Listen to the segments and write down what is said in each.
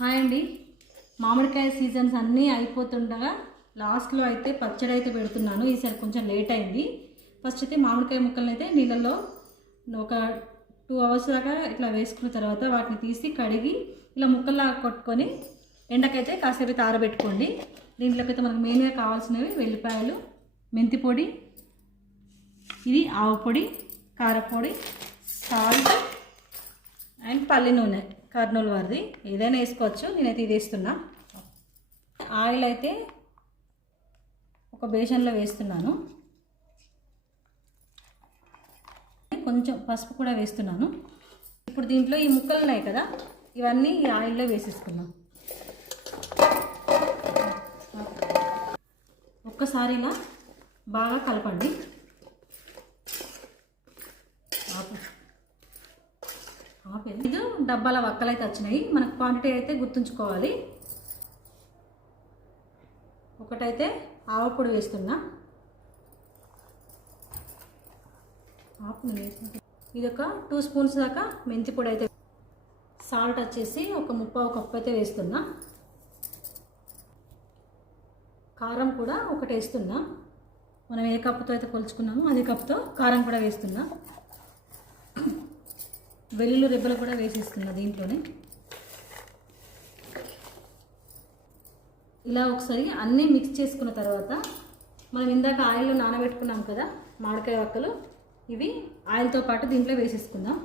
Hi అండి. మామిడికాయ seasons అన్నీ అయిపోతుండగా లాస్ట్లో అయితే పచ్చడి అయితే పెడుతున్నాను. ఈసారి కొంచెం లేట్ అయింది. ఫస్ట్ అయితే మామిడికాయ ముక్కలను అయితే నీళ్ళల్లో ఒక 2 అవర్స్ దాకా ఇట్లా వేసుకున్న తర్వాత వాటిని తీసి కడిగి ఇలా ముక్కల్లాగా కొట్టుకొని ఎండకైతే కాసేపు ఆరబెట్టుకోండి. దీంట్లోకి అయితే మనకు మెయిన్గా కావాల్సినవి వెల్లిపాయలు, మెంతి పొడి, ఇది ఆవు పొడి, కారపొడి, సాల్ట్ అండ్ పల్లి నూనె కర్నూలు వారిది, ఏదైనా వేసుకోవచ్చు. నేనైతే ఇది వేస్తున్నా. ఆయిల్ అయితే ఒక బేషన్లో వేస్తున్నాను. కొంచెం పసుపు కూడా వేస్తున్నాను. ఇప్పుడు దీంట్లో ఈ ముక్కలు ఉన్నాయి కదా, ఇవన్నీ ఈ ఆయిల్లో వేసేసుకున్నాం. ఒక్కసారి ఇలా బాగా కలపండి. ఇది డబ్బాల వక్కలు అయితే వచ్చినాయి. మనకు క్వాంటిటీ అయితే గుర్తుంచుకోవాలి. ఒకటైతే ఆవపొడి వేస్తున్నా. ఇది ఒక 2 స్పూన్స్ దాకా మెంతి పొడి అయితే, సాల్ట్ వచ్చేసి ఒక 1/2 కప్పు అయితే వేస్తున్నా. కారం కూడా ఒకటి వేస్తున్నా. మనం ఏ కప్పుతో అయితే కొలుచుకున్నామో అదే కప్పుతో కారం కూడా వేస్తున్నా. వెల్లుల్లి రెబ్బలు కూడా వేసేస్తున్నా దీంట్లోనే. ఇలా ఒకసారి అన్నీ మిక్స్ చేసుకున్న తర్వాత మనం ఇందాక ఆయిల్లో నానబెట్టుకున్నాం కదా మామిడికాయ వక్కలు, ఇవి ఆయిల్తో పాటు దీంట్లో వేసేసుకుందాం.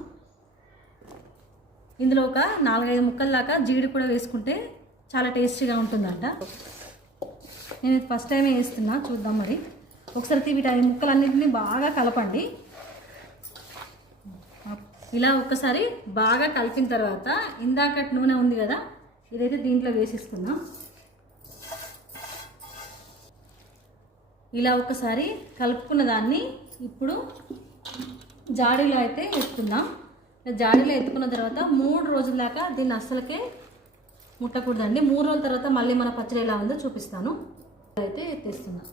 ఇందులో ఒక 4-5 ముక్కల దాకా జీడి కూడా వేసుకుంటే చాలా టేస్టీగా ఉంటుందంట. నేను ఫస్ట్ టైమే వేస్తున్నా, చూద్దాం మరి. ఒకసారి వీటి ముక్కలన్నింటినీ బాగా కలపండి. ఇలా ఒక్కసారి బాగా కలిపిన తర్వాత ఇందాక నూనె ఉంది కదా, ఇదైతే దీంట్లో వేసేసుకుందాం. ఇలా ఒకసారి కలుపుకున్న దాన్ని ఇప్పుడు జాడీలో అయితే ఎత్తుకుందాం. జాడీలో ఎత్తుకున్న తర్వాత 3 రోజుల దాకా దీన్ని అస్సలకే ముట్టకూడదండి. 3 రోజుల తర్వాత మళ్ళీ మన పచ్చడి ఎలా ఉందో చూపిస్తాను. అయితే ఎత్తేస్తున్నాం.